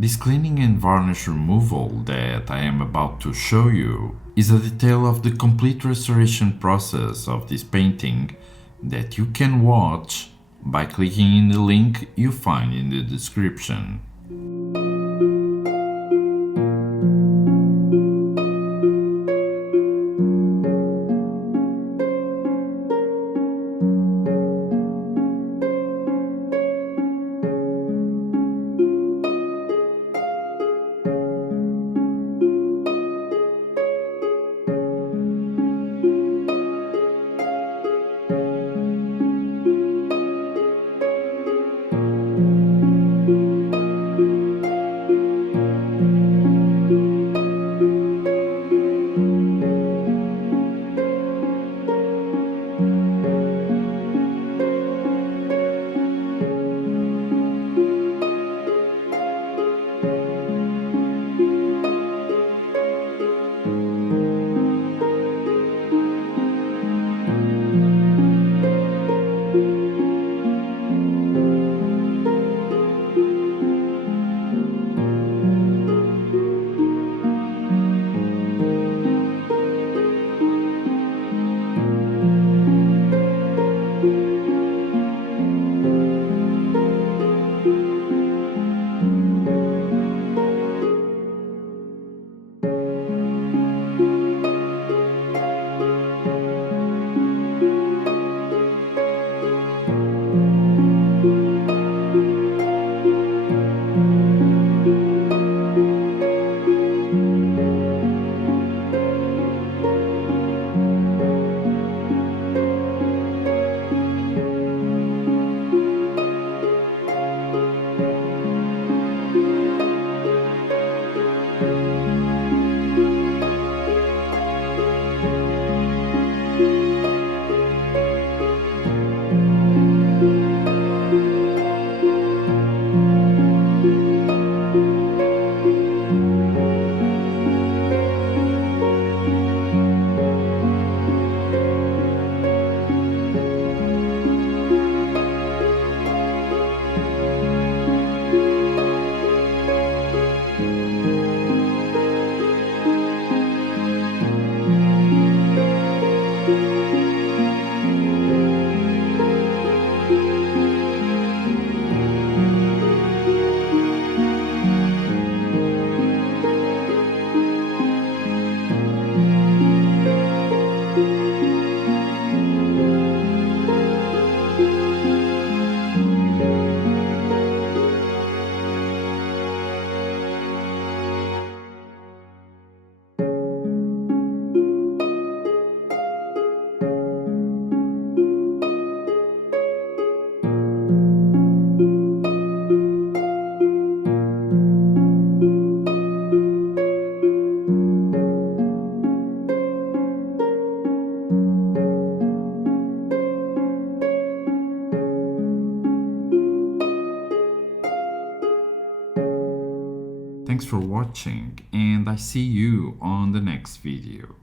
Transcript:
This cleaning and varnish removal that I am about to show you is a detail of the complete restoration process of this painting that you can watch by clicking in the link you find in the description. Thanks for watching, and I see you on the next video.